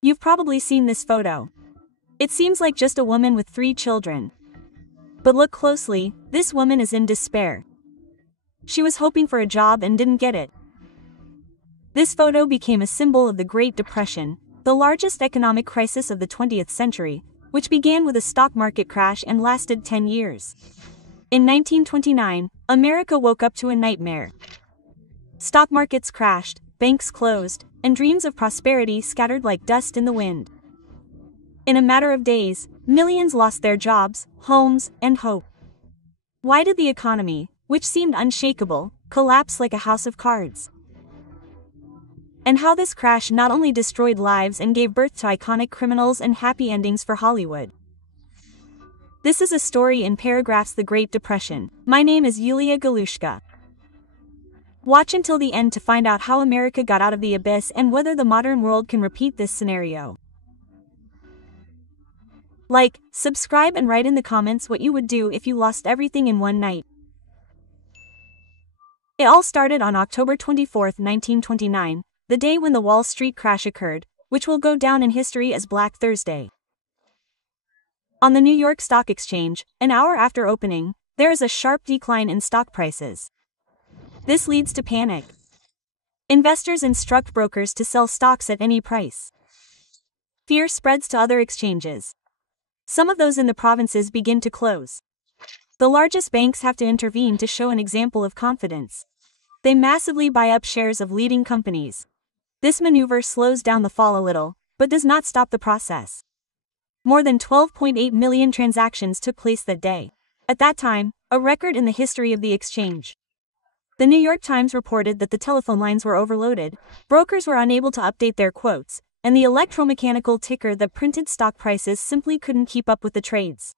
You've probably seen this photo. It seems like just a woman with 3 children. But look closely, this woman is in despair. She was hoping for a job and didn't get it. This photo became a symbol of the Great Depression, the largest economic crisis of the 20th century, which began with a stock market crash and lasted 10 years. In 1929, America woke up to a nightmare. Stock markets crashed, banks closed, and dreams of prosperity scattered like dust in the wind. In a matter of days, millions lost their jobs, homes, and hope. Why did the economy, which seemed unshakable, collapse like a house of cards? And how this crash not only destroyed lives and gave birth to iconic criminals and happy endings for Hollywood. This is a story in paragraphs: The Great Depression. My name is Yuliya Галушка. Watch until the end to find out how America got out of the abyss and whether the modern world can repeat this scenario. Like, subscribe, and write in the comments what you would do if you lost everything in one night. It all started on October 24, 1929, the day when the Wall Street crash occurred, which will go down in history as Black Thursday. On the New York Stock Exchange, an hour after opening, there is a sharp decline in stock prices. This leads to panic. Investors instruct brokers to sell stocks at any price. Fear spreads to other exchanges. Some of those in the provinces begin to close. The largest banks have to intervene to show an example of confidence. They massively buy up shares of leading companies. This maneuver slows down the fall a little, but does not stop the process. More than 12.8 million transactions took place that day. At that time, a record in the history of the exchange. The New York Times reported that the telephone lines were overloaded, brokers were unable to update their quotes, and the electromechanical ticker that printed stock prices simply couldn't keep up with the trades.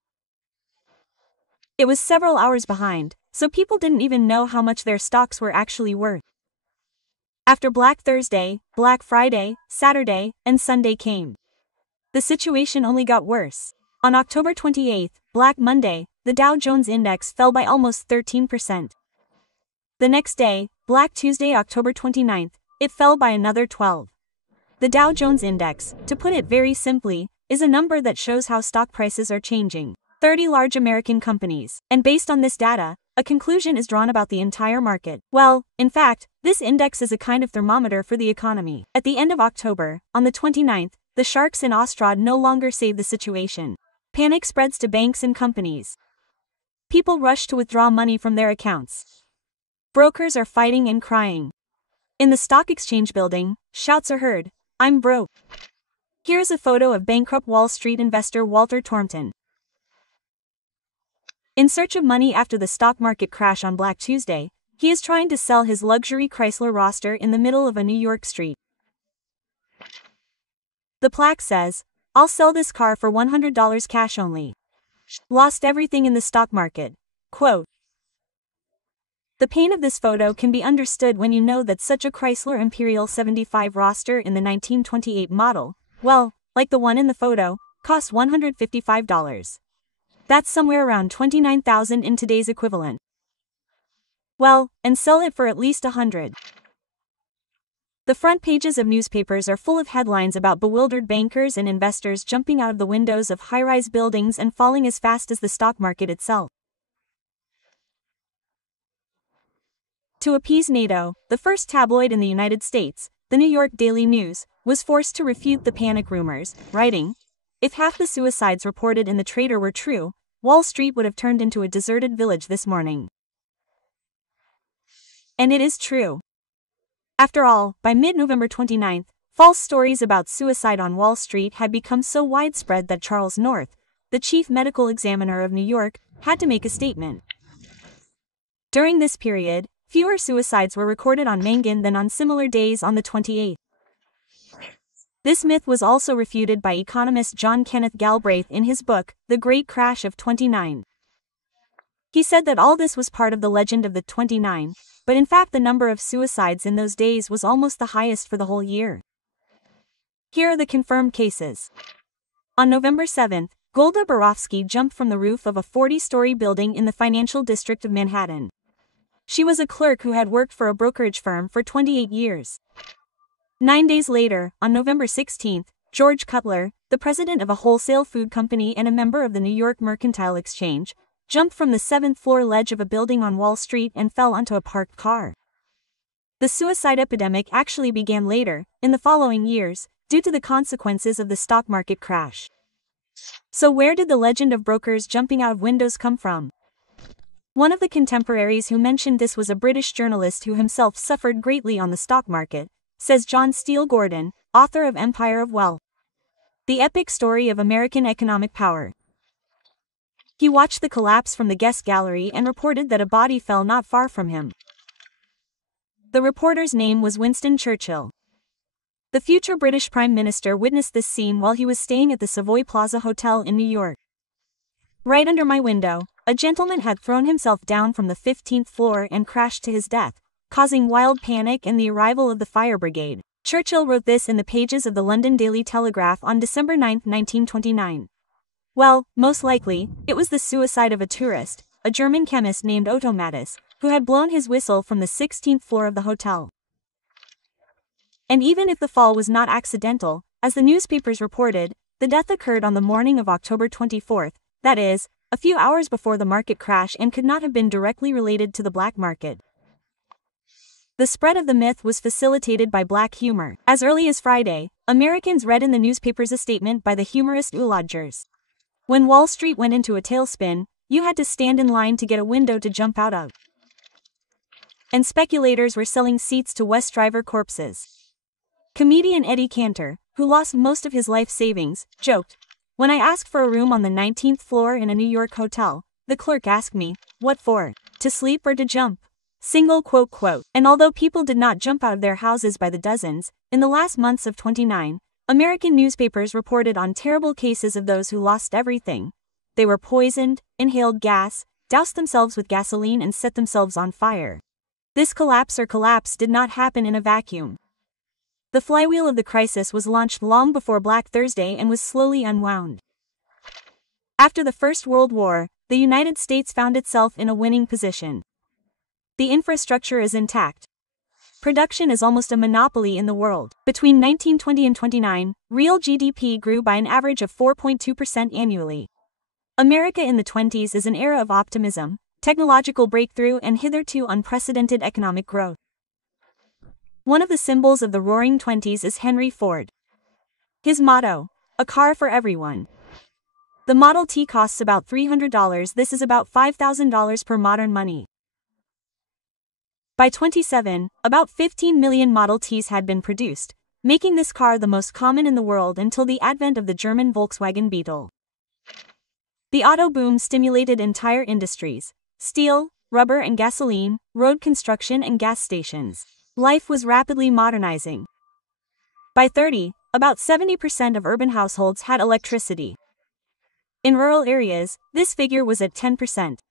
It was several hours behind, so people didn't even know how much their stocks were actually worth. After Black Thursday, Black Friday, Saturday, and Sunday came. The situation only got worse. On October 28, Black Monday, the Dow Jones Index fell by almost 13%. The next day, Black Tuesday, October 29, it fell by another 12%. The Dow Jones Index, to put it very simply, is a number that shows how stock prices are changing. 30 large American companies, and based on this data, a conclusion is drawn about the entire market. Well, in fact, this index is a kind of thermometer for the economy. At the end of October, on the 29th, the sharks in Ostrad no longer save the situation. Panic spreads to banks and companies. People rush to withdraw money from their accounts. Brokers are fighting and crying. In the stock exchange building, shouts are heard, "I'm broke." Here's a photo of bankrupt Wall Street investor Walter Thornton. In search of money after the stock market crash on Black Tuesday, he is trying to sell his luxury Chrysler Roadster in the middle of a New York street. The plaque says, "I'll sell this car for $100 cash only. Lost everything in the stock market." Quote. The pain of this photo can be understood when you know that such a Chrysler Imperial 75 Roadster in the 1928 model, well, like the one in the photo, costs $155. That's somewhere around $29,000 in today's equivalent. Well, and sell it for at least $100. The front pages of newspapers are full of headlines about bewildered bankers and investors jumping out of the windows of high-rise buildings and falling as fast as the stock market itself. To appease NATO, the first tabloid in the United States, the New York Daily News, was forced to refute the panic rumors, writing, "If half the suicides reported in the Trader were true, Wall Street would have turned into a deserted village this morning." And it is true. After all, by mid-November 29, false stories about suicide on Wall Street had become so widespread that Charles North, the chief medical examiner of New York, had to make a statement. During this period, fewer suicides were recorded on Mangan than on similar days on the 28th. This myth was also refuted by economist John Kenneth Galbraith in his book, The Great Crash of '29. He said that all this was part of the legend of the 29, but in fact the number of suicides in those days was almost the highest for the whole year. Here are the confirmed cases. On November 7, Golda Borofsky jumped from the roof of a 40-story building in the financial district of Manhattan. She was a clerk who had worked for a brokerage firm for 28 years. 9 days later, on November 16, George Cutler, the president of a wholesale food company and a member of the New York Mercantile Exchange, jumped from the 7th-floor ledge of a building on Wall Street and fell onto a parked car. The suicide epidemic actually began later, in the following years, due to the consequences of the stock market crash. So where did the legend of brokers jumping out of windows come from? One of the contemporaries who mentioned this was a British journalist who himself suffered greatly on the stock market, says John Steele Gordon, author of Empire of Wealth: The Epic Story of American Economic Power. He watched the collapse from the guest gallery and reported that a body fell not far from him. The reporter's name was Winston Churchill. The future British Prime Minister witnessed this scene while he was staying at the Savoy Plaza Hotel in New York. Right under my window, a gentleman had thrown himself down from the 15th floor and crashed to his death, causing wild panic and the arrival of the fire brigade. Churchill wrote this in the pages of the London Daily Telegraph on December 9, 1929. Well, most likely, it was the suicide of a tourist, a German chemist named Otto Mattis, who had blown his whistle from the 16th floor of the hotel. And even if the fall was not accidental, as the newspapers reported, the death occurred on the morning of October 24th, that is, a few hours before the market crash, and could not have been directly related to the black market. The spread of the myth was facilitated by black humor. As early as Friday, Americans read in the newspapers a statement by the humorist Ulodgers. When Wall Street went into a tailspin, you had to stand in line to get a window to jump out of. And speculators were selling seats to West Driver corpses. Comedian Eddie Cantor, who lost most of his life savings, joked, "When I asked for a room on the 19th floor in a New York hotel, the clerk asked me, 'What for? To sleep or to jump?'" Single quote quote. And although people did not jump out of their houses by the dozens, in the last months of 29, American newspapers reported on terrible cases of those who lost everything. They were poisoned, inhaled gas, doused themselves with gasoline and set themselves on fire. This collapse did not happen in a vacuum. The flywheel of the crisis was launched long before Black Thursday and was slowly unwound. After the First World War, the United States found itself in a winning position. The infrastructure is intact. Production is almost a monopoly in the world. Between 1920 and 29, real GDP grew by an average of 4.2% annually. America in the 20s is an era of optimism, technological breakthrough and hitherto unprecedented economic growth. One of the symbols of the Roaring Twenties is Henry Ford. His motto, "A car for everyone." The Model T costs about $300. This is about $5,000 per modern money. By 27, about 15 million Model Ts had been produced, making this car the most common in the world until the advent of the German Volkswagen Beetle. The auto boom stimulated entire industries: steel, rubber and gasoline, road construction and gas stations. Life was rapidly modernizing. By 30, about 70% of urban households had electricity. In rural areas, this figure was at 10%.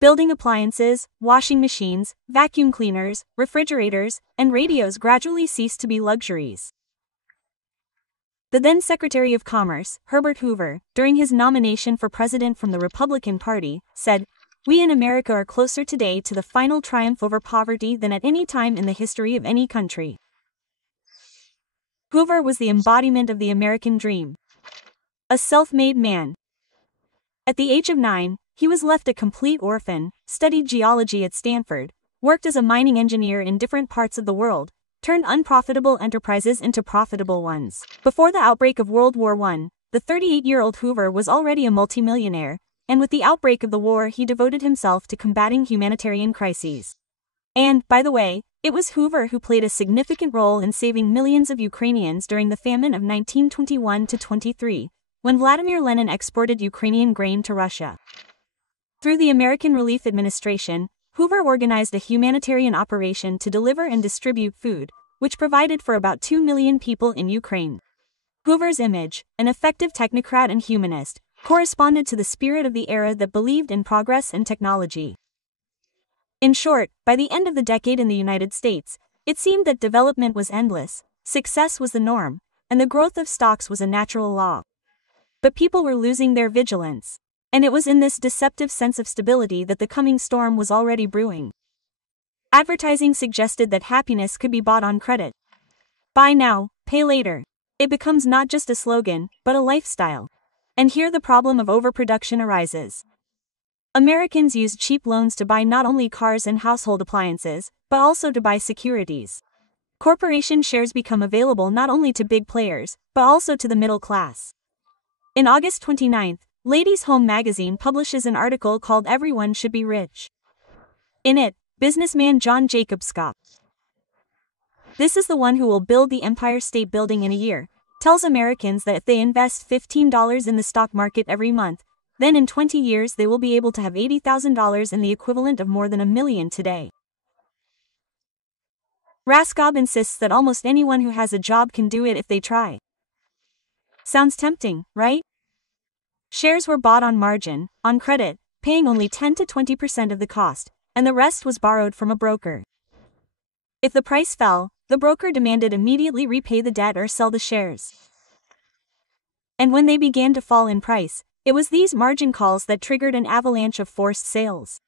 Building appliances, washing machines, vacuum cleaners, refrigerators, and radios gradually ceased to be luxuries. The then Secretary of Commerce, Herbert Hoover, during his nomination for president from the Republican Party, said, "We in America are closer today to the final triumph over poverty than at any time in the history of any country." Hoover was the embodiment of the American dream. A self-made man. At the age of 9, he was left a complete orphan, studied geology at Stanford, worked as a mining engineer in different parts of the world, turned unprofitable enterprises into profitable ones. Before the outbreak of World War I, the 38-year-old Hoover was already a multimillionaire, and with the outbreak of the war he devoted himself to combating humanitarian crises. And, by the way, it was Hoover who played a significant role in saving millions of Ukrainians during the famine of 1921-23, when Vladimir Lenin exported Ukrainian grain to Russia. Through the American Relief Administration, Hoover organized a humanitarian operation to deliver and distribute food, which provided for about 2 million people in Ukraine. Hoover's image, an effective technocrat and humanist, corresponded to the spirit of the era that believed in progress and technology. In short, by the end of the decade in the United States, it seemed that development was endless, success was the norm, and the growth of stocks was a natural law. But people were losing their vigilance. And it was in this deceptive sense of stability that the coming storm was already brewing. Advertising suggested that happiness could be bought on credit. Buy now, pay later. It becomes not just a slogan, but a lifestyle. And here the problem of overproduction arises. Americans use cheap loans to buy not only cars and household appliances, but also to buy securities. Corporation shares become available not only to big players, but also to the middle class. In August 29, Ladies' Home magazine publishes an article called Everyone Should Be Rich. In it, businessman John Jacob Scott, this is the one who will build the Empire State Building in a year, tells Americans that if they invest $15 in the stock market every month, then in 20 years they will be able to have $80,000 in the equivalent of more than $1 million today. Raskob insists that almost anyone who has a job can do it if they try. Sounds tempting, right? Shares were bought on margin, on credit, paying only 10 to 20% of the cost, and the rest was borrowed from a broker. If the price fell, the broker demanded immediately repay the debt or sell the shares. And when they began to fall in price, it was these margin calls that triggered an avalanche of forced sales.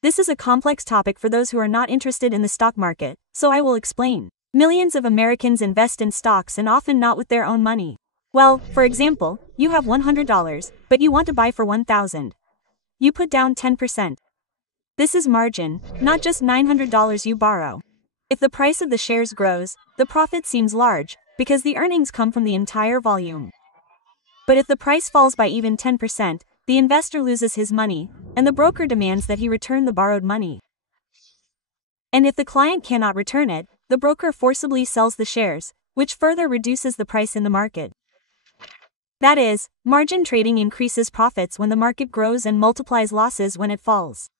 This is a complex topic for those who are not interested in the stock market, so I will explain. Millions of Americans invest in stocks and often not with their own money. Well, for example, you have $100, but you want to buy for $1,000. You put down 10%. This is margin, not just $900 you borrow. If the price of the shares grows, the profit seems large, because the earnings come from the entire volume. But if the price falls by even 10%, the investor loses his money, and the broker demands that he return the borrowed money. And if the client cannot return it, the broker forcibly sells the shares, which further reduces the price in the market. That is, margin trading increases profits when the market grows and multiplies losses when it falls.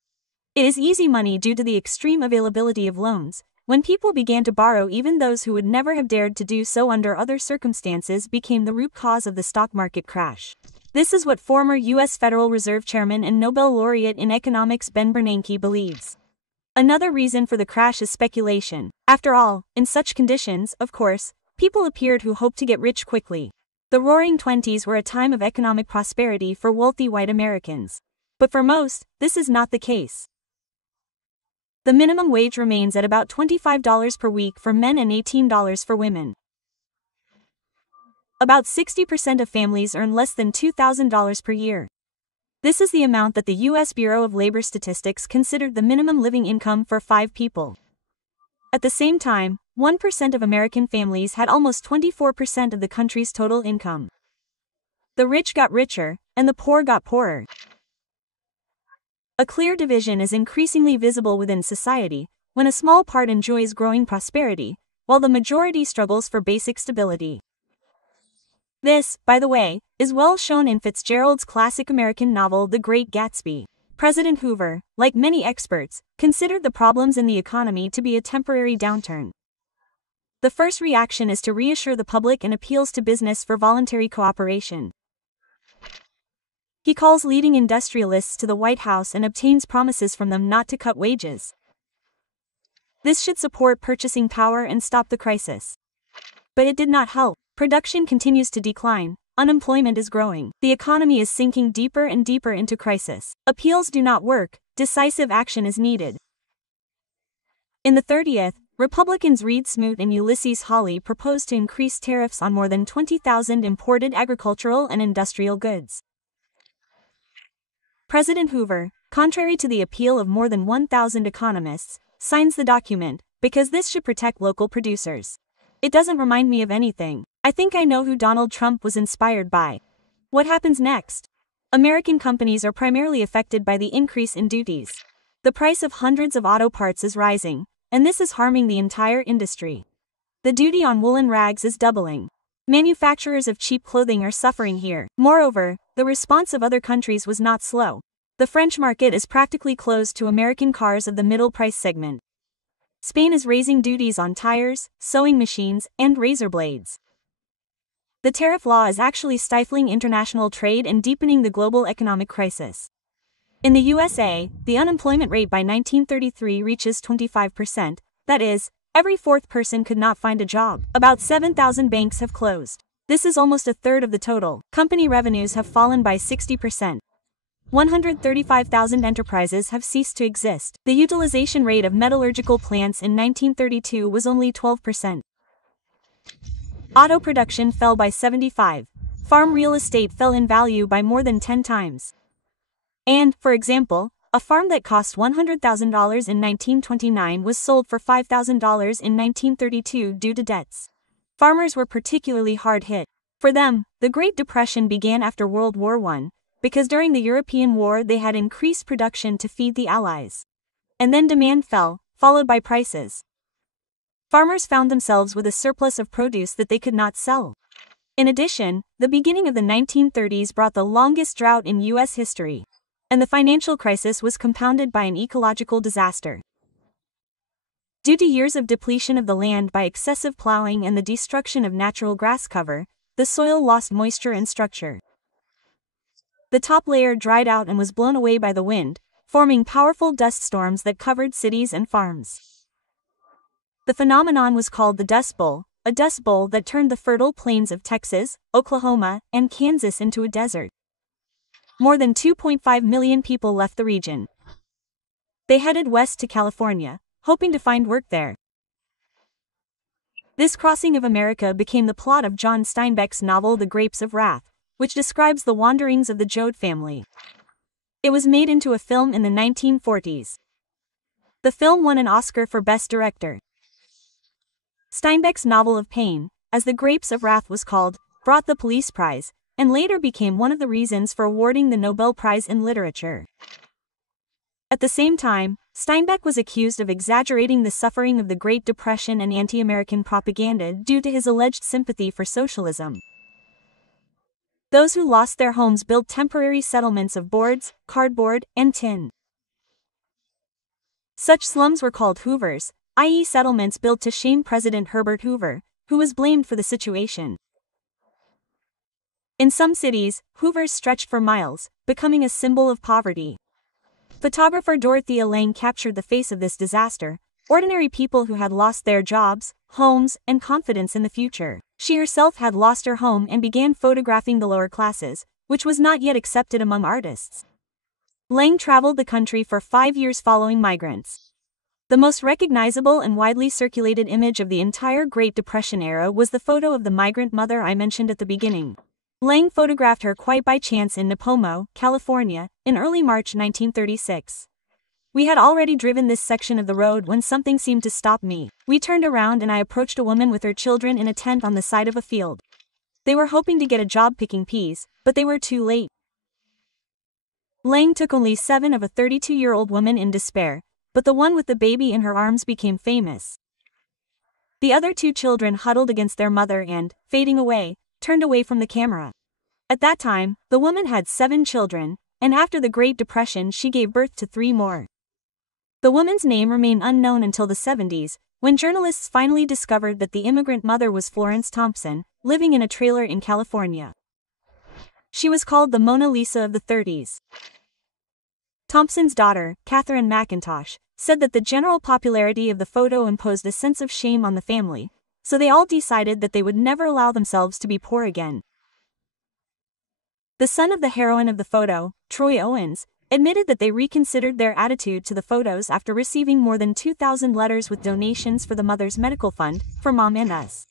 It is easy money due to the extreme availability of loans. When people began to borrow, even those who would never have dared to do so under other circumstances became the root cause of the stock market crash. This is what former U.S. Federal Reserve Chairman and Nobel laureate in economics Ben Bernanke believes. Another reason for the crash is speculation. After all, in such conditions, of course, people appeared who hoped to get rich quickly. The Roaring Twenties were a time of economic prosperity for wealthy white Americans. But for most, this is not the case. The minimum wage remains at about $25 per week for men and $18 for women. About 60% of families earn less than $2,000 per year. This is the amount that the U.S. Bureau of Labor Statistics considered the minimum living income for 5 people. At the same time, 1% of American families had almost 24% of the country's total income. The rich got richer, and the poor got poorer. A clear division is increasingly visible within society, when a small part enjoys growing prosperity, while the majority struggles for basic stability. This, by the way, is well shown in Fitzgerald's classic American novel The Great Gatsby. President Hoover, like many experts, considered the problems in the economy to be a temporary downturn. The first reaction is to reassure the public and appeals to business for voluntary cooperation. He calls leading industrialists to the White House and obtains promises from them not to cut wages. This should support purchasing power and stop the crisis. But it did not help. Production continues to decline, unemployment is growing, the economy is sinking deeper and deeper into crisis. Appeals do not work, decisive action is needed. In the 30th, Republicans Reed Smoot and Ulysses Hawley proposed to increase tariffs on more than 20,000 imported agricultural and industrial goods. President Hoover, contrary to the appeal of more than 1,000 economists, signs the document, because this should protect local producers. It doesn't remind me of anything. I think I know who Donald Trump was inspired by. What happens next? American companies are primarily affected by the increase in duties. The price of hundreds of auto parts is rising, and this is harming the entire industry. The duty on woolen rags is doubling. Manufacturers of cheap clothing are suffering here. Moreover, the response of other countries was not slow. The French market is practically closed to American cars of the middle price segment. Spain is raising duties on tires, sewing machines, and razor blades. The tariff law is actually stifling international trade and deepening the global economic crisis. In the USA, the unemployment rate by 1933 reaches 25%, that is, every fourth person could not find a job. About 7,000 banks have closed. This is almost a third of the total. Company revenues have fallen by 60%. 135,000 enterprises have ceased to exist. The utilization rate of metallurgical plants in 1932 was only 12%. Auto production fell by 75. Farm real estate fell in value by more than 10 times. And, for example, a farm that cost $100,000 in 1929 was sold for $5,000 in 1932 due to debts. Farmers were particularly hard hit. For them, the Great Depression began after World War I, because during the European War they had increased production to feed the Allies. And then demand fell, followed by prices. Farmers found themselves with a surplus of produce that they could not sell. In addition, the beginning of the 1930s brought the longest drought in U.S. history. And the financial crisis was compounded by an ecological disaster. Due to years of depletion of the land by excessive plowing and the destruction of natural grass cover, the soil lost moisture and structure. The top layer dried out and was blown away by the wind, forming powerful dust storms that covered cities and farms. The phenomenon was called the Dust Bowl, a dust bowl that turned the fertile plains of Texas, Oklahoma, and Kansas into a desert. More than 2.5 million people left the region. They headed west to California, hoping to find work there. This crossing of America became the plot of John Steinbeck's novel The Grapes of Wrath, which describes the wanderings of the Joad family. It was made into a film in the 1940s. The film won an Oscar for Best Director. Steinbeck's novel of pain, as The Grapes of Wrath was called, brought the Police Prize, and later became one of the reasons for awarding the Nobel Prize in Literature. At the same time, Steinbeck was accused of exaggerating the suffering of the Great Depression and anti-American propaganda due to his alleged sympathy for socialism. Those who lost their homes built temporary settlements of boards, cardboard, and tin. Such slums were called hoovers, i.e. settlements built to shame President Herbert Hoover, who was blamed for the situation. In some cities, hoovers stretched for miles, becoming a symbol of poverty. Photographer Dorothea Lange captured the face of this disaster, ordinary people who had lost their jobs, homes, and confidence in the future. She herself had lost her home and began photographing the lower classes, which was not yet accepted among artists. Lange traveled the country for 5 years following migrants. The most recognizable and widely circulated image of the entire Great Depression era was the photo of the migrant mother I mentioned at the beginning. Lange photographed her quite by chance in Nipomo, California, in early March 1936. We had already driven this section of the road when something seemed to stop me. We turned around and I approached a woman with her children in a tent on the side of a field. They were hoping to get a job picking peas, but they were too late. Lange took only 7 of a 32-year-old woman in despair, but the one with the baby in her arms became famous. The other 2 children huddled against their mother and, fading away, turned away from the camera. At that time, the woman had 7 children, and after the Great Depression she gave birth to 3 more. The woman's name remained unknown until the 70s, when journalists finally discovered that the immigrant mother was Florence Thompson, living in a trailer in California. She was called the Mona Lisa of the 30s. Thompson's daughter, Catherine McIntosh, said that the general popularity of the photo imposed a sense of shame on the family, so they all decided that they would never allow themselves to be poor again. The son of the heroine of the photo, Troy Owens, admitted that they reconsidered their attitude to the photos after receiving more than 2,000 letters with donations for the mother's medical fund, for Mom and Us.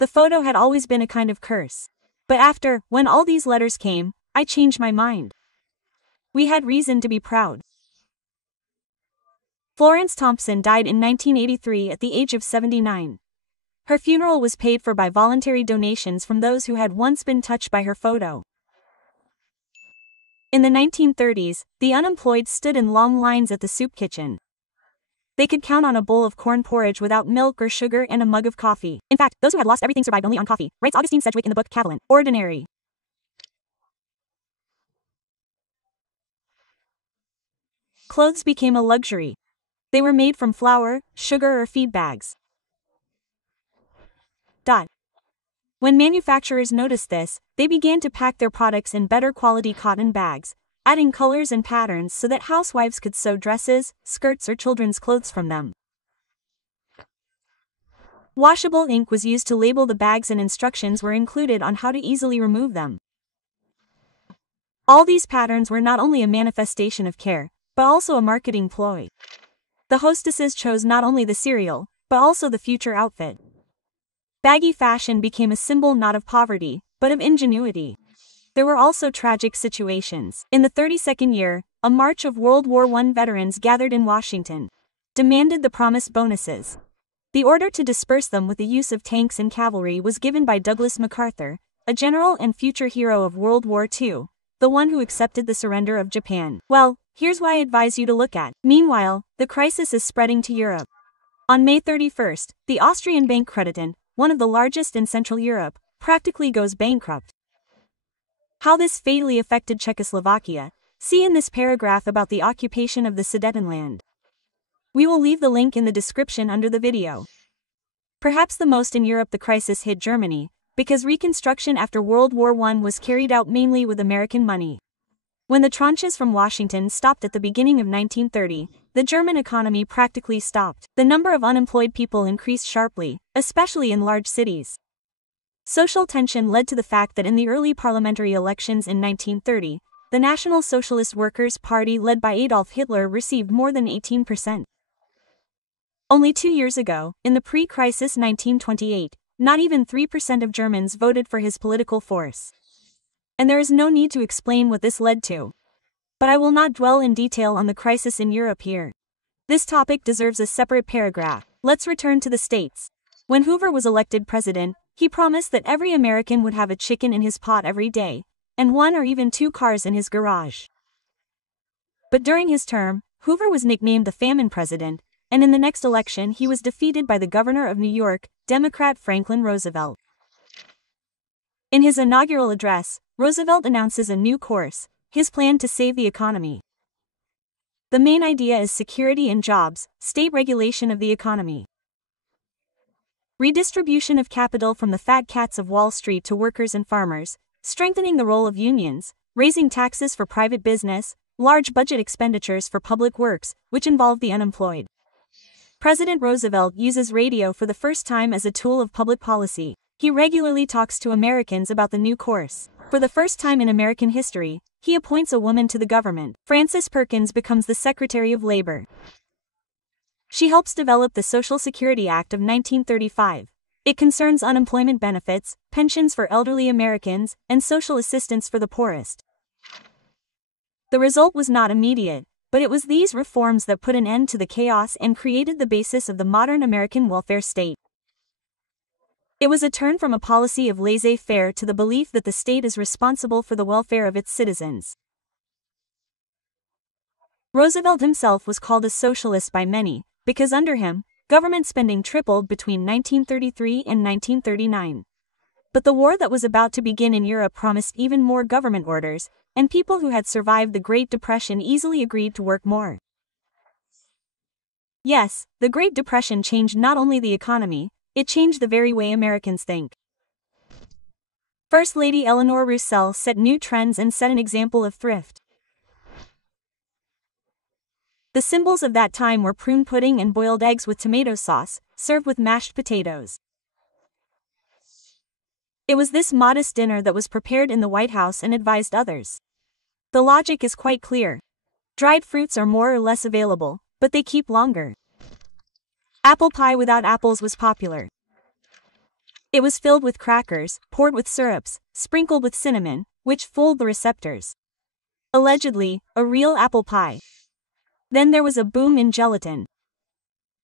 The photo had always been a kind of curse. But when all these letters came, I changed my mind. We had reason to be proud. Florence Thompson died in 1983 at the age of 79. Her funeral was paid for by voluntary donations from those who had once been touched by her photo. In the 1930s, the unemployed stood in long lines at the soup kitchen. They could count on a bowl of corn porridge without milk or sugar and a mug of coffee. In fact, those who had lost everything survived only on coffee, writes Augustine Sedgwick in the book Catalan. Ordinary. Clothes became a luxury. They were made from flour, sugar or feed bags. When manufacturers noticed this, they began to pack their products in better quality cotton bags, adding colors and patterns so that housewives could sew dresses, skirts or children's clothes from them. Washable ink was used to label the bags and instructions were included on how to easily remove them. All these patterns were not only a manifestation of care, but also a marketing ploy. The hostesses chose not only the cereal, but also the future outfit. Baggy fashion became a symbol not of poverty, but of ingenuity. There were also tragic situations. In the 32nd year, a march of World War I veterans gathered in Washington, demanded the promised bonuses. The order to disperse them with the use of tanks and cavalry was given by Douglas MacArthur, a general and future hero of World War II, the one who accepted the surrender of Japan. Well, here's what I advise you to look at. Meanwhile, the crisis is spreading to Europe. On May 31st, the Austrian bank Crediton, one of the largest in Central Europe, practically goes bankrupt. How this fatally affected Czechoslovakia, see in this paragraph about the occupation of the Sudetenland. We will leave the link in the description under the video. Perhaps the most in Europe, the crisis hit Germany, because reconstruction after World War I was carried out mainly with American money. When the tranches from Washington stopped at the beginning of 1930, the German economy practically stopped. The number of unemployed people increased sharply, especially in large cities. Social tension led to the fact that in the early parliamentary elections in 1930, the National Socialist Workers' Party led by Adolf Hitler received more than 18%. Only 2 years ago, in the pre-crisis 1928, not even 3% of Germans voted for his political force. And there is no need to explain what this led to. But I will not dwell in detail on the crisis in Europe here. This topic deserves a separate paragraph. Let's return to the States. When Hoover was elected president, he promised that every American would have a chicken in his pot every day, and 1 or even 2 cars in his garage. But during his term, Hoover was nicknamed the famine president, and in the next election he was defeated by the governor of New York, Democrat Franklin Roosevelt. In his inaugural address, Roosevelt announces a new course, his plan to save the economy. The main idea is security and jobs, state regulation of the economy, redistribution of capital from the fat cats of Wall Street to workers and farmers, strengthening the role of unions, raising taxes for private business, large budget expenditures for public works, which involve the unemployed. President Roosevelt uses radio for the first time as a tool of public policy. He regularly talks to Americans about the new course. For the first time in American history, he appoints a woman to the government. Frances Perkins becomes the Secretary of Labor. She helps develop the Social Security Act of 1935. It concerns unemployment benefits, pensions for elderly Americans, and social assistance for the poorest. The result was not immediate, but it was these reforms that put an end to the chaos and created the basis of the modern American welfare state. It was a turn from a policy of laissez-faire to the belief that the state is responsible for the welfare of its citizens. Roosevelt himself was called a socialist by many, because under him, government spending tripled between 1933 and 1939. But the war that was about to begin in Europe promised even more government orders, and people who had survived the Great Depression easily agreed to work more. Yes, the Great Depression changed not only the economy, it changed the very way Americans think. First Lady Eleanor Roosevelt set new trends and set an example of thrift. The symbols of that time were prune pudding and boiled eggs with tomato sauce, served with mashed potatoes. It was this modest dinner that was prepared in the White House and advised others. The logic is quite clear. Dried fruits are more or less available, but they keep longer. Apple pie without apples was popular. It was filled with crackers, poured with syrups, sprinkled with cinnamon, which fooled the receptors. Allegedly, a real apple pie. Then there was a boom in gelatin.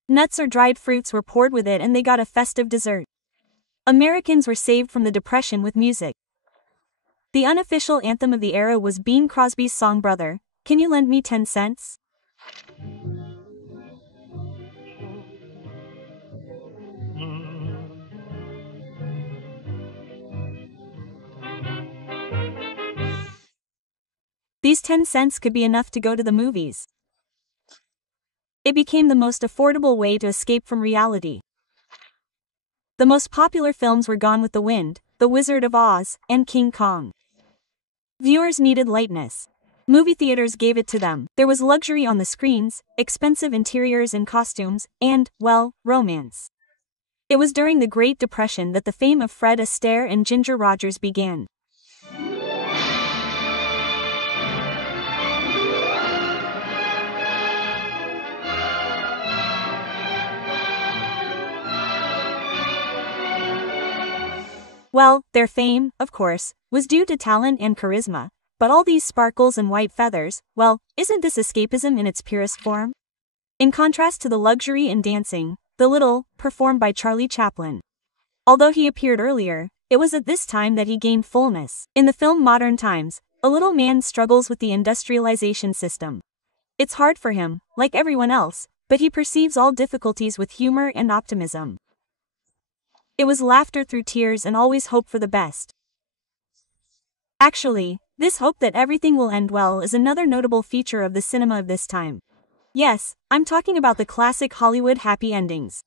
Nuts or dried fruits were poured with it and they got a festive dessert. Americans were saved from the Depression with music. The unofficial anthem of the era was Bing Crosby's song Brother, Can You Lend Me 10 Cents? These 10 cents could be enough to go to the movies. It became the most affordable way to escape from reality. The most popular films were Gone with the Wind, The Wizard of Oz, and King Kong. Viewers needed lightness. Movie theaters gave it to them. There was luxury on the screens, expensive interiors and costumes, and, well, romance. It was during the Great Depression that the fame of Fred Astaire and Ginger Rogers began. Well, their fame, of course, was due to talent and charisma, but all these sparkles and white feathers, well, isn't this escapism in its purest form? In contrast to the luxury and dancing, The Little, performed by Charlie Chaplin. Although he appeared earlier, it was at this time that he gained fullness. In the film Modern Times, a little man struggles with the industrialization system. It's hard for him, like everyone else, but he perceives all difficulties with humor and optimism. It was laughter through tears and always hope for the best. Actually, this hope that everything will end well is another notable feature of the cinema of this time. Yes, I'm talking about the classic Hollywood happy endings.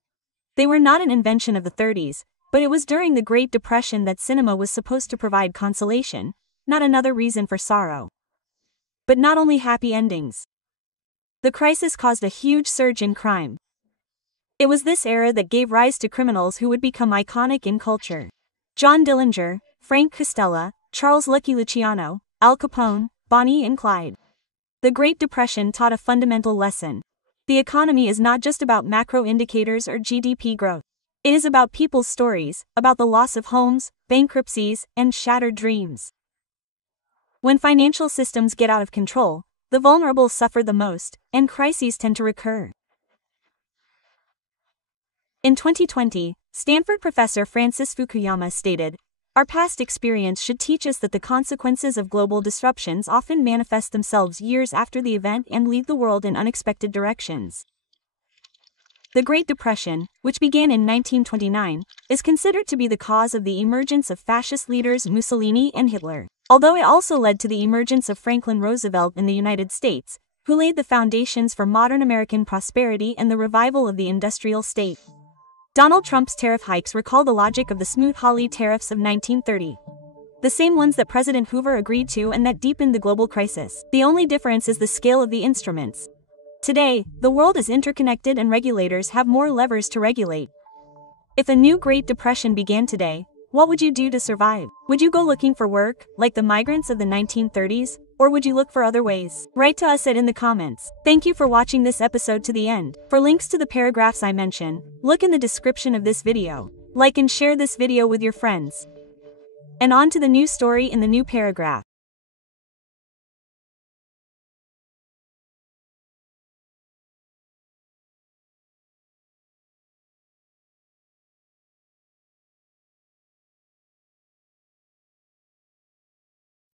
They were not an invention of the 30s, but it was during the Great Depression that cinema was supposed to provide consolation, not another reason for sorrow. But not only happy endings. The crisis caused a huge surge in crime. It was this era that gave rise to criminals who would become iconic in culture. John Dillinger, Frank Costello, Charles Lucky Luciano, Al Capone, Bonnie and Clyde. The Great Depression taught a fundamental lesson. The economy is not just about macro indicators or GDP growth. It is about people's stories, about the loss of homes, bankruptcies, and shattered dreams. When financial systems get out of control, the vulnerable suffer the most, and crises tend to recur. In 2020, Stanford professor Francis Fukuyama stated, "Our past experience should teach us that the consequences of global disruptions often manifest themselves years after the event and lead the world in unexpected directions." The Great Depression, which began in 1929, is considered to be the cause of the emergence of fascist leaders Mussolini and Hitler, although it also led to the emergence of Franklin Roosevelt in the United States, who laid the foundations for modern American prosperity and the revival of the industrial state. Donald Trump's tariff hikes recall the logic of the Smoot-Hawley tariffs of 1930. The same ones that President Hoover agreed to and that deepened the global crisis. The only difference is the scale of the instruments. Today, the world is interconnected and regulators have more levers to regulate. If a new Great Depression began today, what would you do to survive? Would you go looking for work, like the migrants of the 1930s, or would you look for other ways? Write to us in the comments. Thank you for watching this episode to the end. For links to the paragraphs I mention, look in the description of this video. Like and share this video with your friends. And on to the new story in the new paragraph.